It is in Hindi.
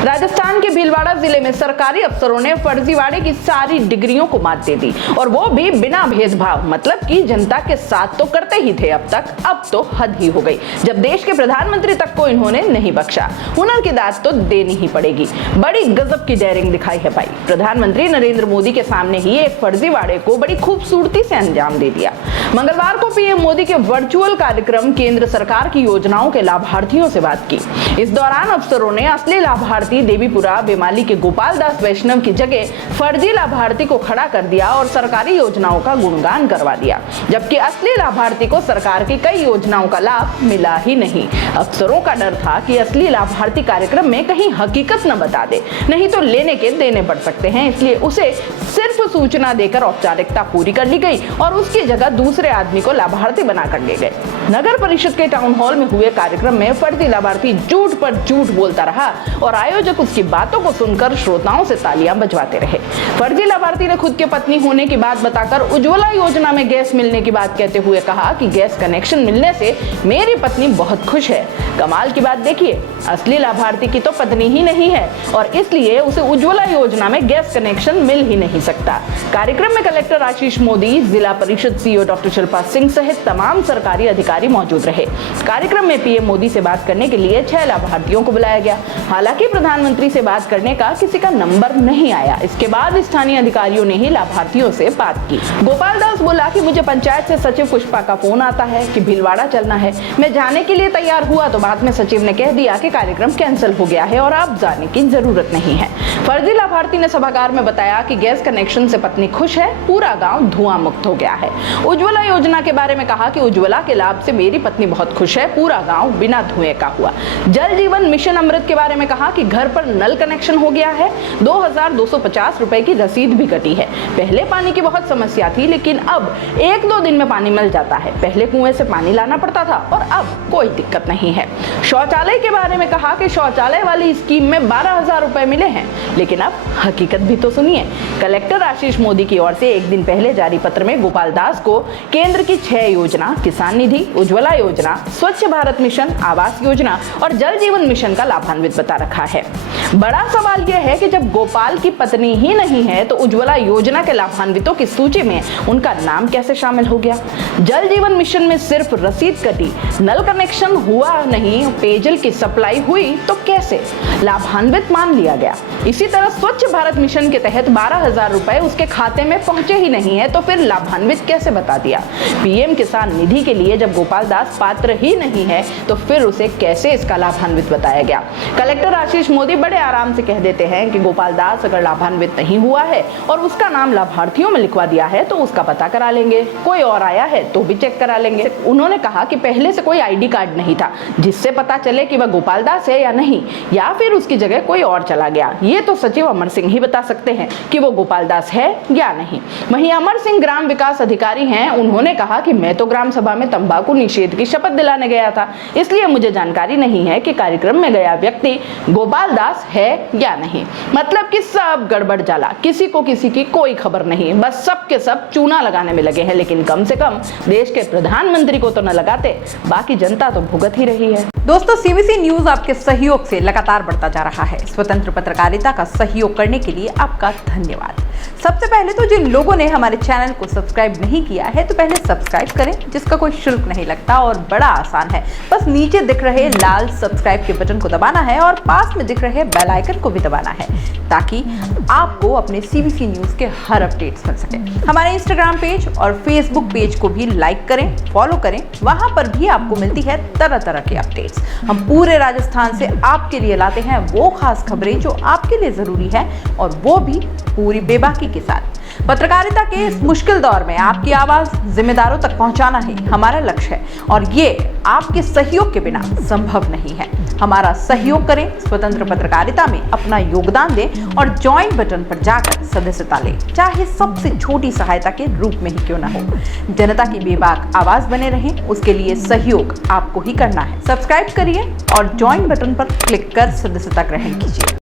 राजस्थान के भीलवाड़ा जिले में सरकारी अफसरों ने फर्जीवाड़े की सारी डिग्रियों को मात दे दी और वो भी बिना भेदभाव। मतलब कि जनता के साथ तो करते ही थे अब तक, अब तो हद ही हो गई जब देश के प्रधानमंत्री तक को इन्होंने नहीं बख्शा। हुनर की दाद तो देनी ही पड़ेगी। बड़ी गजब की डेयरिंग दिखाई है भाई। प्रधानमंत्री नरेंद्र मोदी के सामने ही एक फर्जीवाड़े को बड़ी खूबसूरती से अंजाम दे दिया। मंगलवार को पीएम मोदी के वर्चुअल कार्यक्रम केंद्र सरकार की योजनाओं के लाभार्थियों से बात की। इस दौरान अफसरों ने असली लाभार्थी देवीपुरा बेमाली के गोपाल दास वैष्णव की जगह फर्जी लाभार्थी को खड़ा कर दिया और सरकारी योजनाओं का गुणगान करवा दिया, जबकि असली लाभार्थी को सरकार की कई योजनाओं का लाभ मिला ही नहीं। अफसरों का डर था कि असली लाभार्थी कार्यक्रम में कहीं हकीकत न बता दे, नहीं तो लेने के देने पड़ सकते हैं, इसलिए उसे सिर्फ सूचना देकर औपचारिकता पूरी कर ली गई और उसकी जगह दूसरे आदमी को लाभार्थी बनाकर ले गए। नगर परिषद के टाउन हॉल में हुए कार्यक्रम में फर्जी लाभार्थी झूठ पर झूठ बोलता रहा और आयोजक उसकी बातों को सुनकर श्रोताओं से तालियां बजवाते रहे। फर्जी लाभार्थी ने खुद के पत्नी होने की बात बताकर उज्ज्वला योजना में गैस मिलने की बात कहते हुए कहा कि गैस कनेक्शन मिलने से मेरी पत्नी बहुत खुश है। कमाल की बात देखिए, असली लाभार्थी की तो पत्नी ही नहीं है और इसलिए उसे उज्ज्वला योजना में गैस कनेक्शन मिल ही नहीं सकता। कार्यक्रम में कलेक्टर आशीष मोदी, जिला परिषद सीईओ डॉक्टर शिल्पा सिंह सहित तमाम सरकारी अधिकारी मौजूद रहे। कार्यक्रम में पीएम मोदी से बात करने के लिए 6 लाभार्थियों को बुलाया गया। हालांकि प्रधानमंत्री से बात करने का किसी का नंबर नहीं आया। इसके बाद स्थानीय अधिकारियों ने ही लाभार्थियों से बात की। गोपाल दास बोला कि मुझे पंचायत से सचिव पुष्पा का फोन आता है कि भीलवाड़ा चलना है। मैं जाने के लिए तैयार हुआ तो बाद में सचिव ने कह दिया कि कार्यक्रम कैंसिल हो गया है और अब जाने की जरूरत नहीं है। फर्जी लाभार्थी ने सभागार में बताया कि गैस कनेक्शन से पत्नी खुश है, पूरा गांव धुआं मुक्त हो गया है। उज्ज्वला योजना के बारे में कहा कि उज्ज्वला के लाभ से मेरी पत्नी बहुत खुश है, पूरा गांव बिना धुएं का हुआ। जल जीवन मिशन अमृत के बारे में कहा कि घर पर नल कनेक्शन हो गया है, 2250 रुपए की रसीद भी कटी है। पहले पानी की बहुत समस्या थी, लेकिन अब 1-2 दिन में पानी मिल जाता है। पहले कुएं से पानी लाना पड़ता था और अब कोई दिक्कत नहीं है। शौचालय के बारे में कहा कि शौचालय वाली स्कीम में 12,000 रुपए मिले हैं, लेकिन अब हकीकत भी तो सुनिए। कलेक्टर आशीष मोदी की ओर से एक दिन पहले जारी पत्र में गोपाल दास को केंद्र की 6 योजना, किसान निधि, उज्ज्वला योजना, स्वच्छ भारत मिशन, आवास योजना और जल जीवन मिशन का लाभान्वित बता रखा है। बड़ा सवाल यह है कि जब गोपाल की पत्नी ही नहीं है तो उज्ज्वला योजना के लाभान्वितों की सूची में उनका नाम कैसे शामिल हो गया? जल जीवन मिशन में सिर्फ रसीद कटी, नल कनेक्शन हुआ नहीं, पेयजल की सप्लाई हुई तो कैसे लाभान्वित मान लिया गया? इसी तरह स्वच्छ भारत मिशन के तहत 12,000 रुपए उसके खाते में पहुंचे ही नहीं है तो फिर लाभान्वित कैसे बता दिया? पीएम किसान निधि के लिए जब गोपाल दास पात्र ही नहीं है तो फिर उसे कैसे इसका लाभान्वित बताया गया? कलेक्टर आशीष मोदी बड़े आराम से कह देते हैं कि गोपाल दास अगर लाभान्वित नहीं हुआ है और उसका नाम लाभार्थियों में लिखवा दिया है तो उसका पता करा लेंगे, कोई और आया है तो भी चेक करा लेंगे। उन्होंने कहा कि पहले से कोई आईडी कार्ड नहीं था जिससे पता चले कि वह गोपाल दास है या नहीं, या फिर उसकी जगह कोई और चला गया। ये तो सचिव अमर सिंह ही बता सकते हैं कि वो गोपाल दास है या नहीं। वहीं अमर सिंह ग्राम विकास अधिकारी हैं, उन्होंने कहा कि मैं तो ग्राम सभा में तंबाकू निषेध की शपथ दिलाने गया था, इसलिए मुझे जानकारी नहीं है कि कार्यक्रम में गया व्यक्ति गोपाल दास है या नहीं। मतलब कि सब गड़बड़ जाला, किसी को किसी की कोई खबर नहीं, बस सब के सब चूना लगाने में लगे हैं। लेकिन कम से कम देश के प्रधानमंत्री को तो न लगाते, बाकी जनता तो भुगत ही रही है। दोस्तों, सीबीसी न्यूज आपके सहयोग से लगातार बढ़ता जा रहा है। स्वतंत्र पत्रकारिता का सहयोग करने के लिए आपका धन्यवाद। सबसे पहले तो जिन लोगों ने हमारे चैनल को सब्सक्राइब नहीं किया है तो पहले सब्सक्राइब करें, जिसका कोई शुल्क नहीं लगता और बड़ा आसान है। बस नीचे दिख रहे लाल सब्सक्राइब के बटन को दबाना है और पास में दिख रहे बेल आइकन को भी दबाना है, ताकि आपको अपने सीबीसी न्यूज के हर अपडेट्स मिल सके। हमारे इंस्टाग्राम पेज और फेसबुक पेज को भी लाइक करें, फॉलो करें, वहां पर भी आपको मिलती है तरह तरह के अपडेट्स। हम पूरे राजस्थान से आपके लिए लाते हैं वो खास खबरें जो आपके लिए जरूरी है, और वो भी पूरी बेबाकी के साथ। पत्रकारिता के इस मुश्किल दौर में आपकी आवाज जिम्मेदारों तक पहुंचाना ही हमारा लक्ष्य है, और ये आपके सहयोग के बिना संभव नहीं है। हमारा सहयोग करें, स्वतंत्र पत्रकारिता में अपना योगदान दें और ज्वाइन बटन पर जाकर सदस्यता लें, चाहे सबसे छोटी सहायता के रूप में ही क्यों ना हो। जनता की बेबाक आवाज बने रहें, उसके लिए सहयोग आपको ही करना है। सब्सक्राइब करिए और ज्वाइन बटन पर क्लिक कर सदस्यता ग्रहण कीजिए।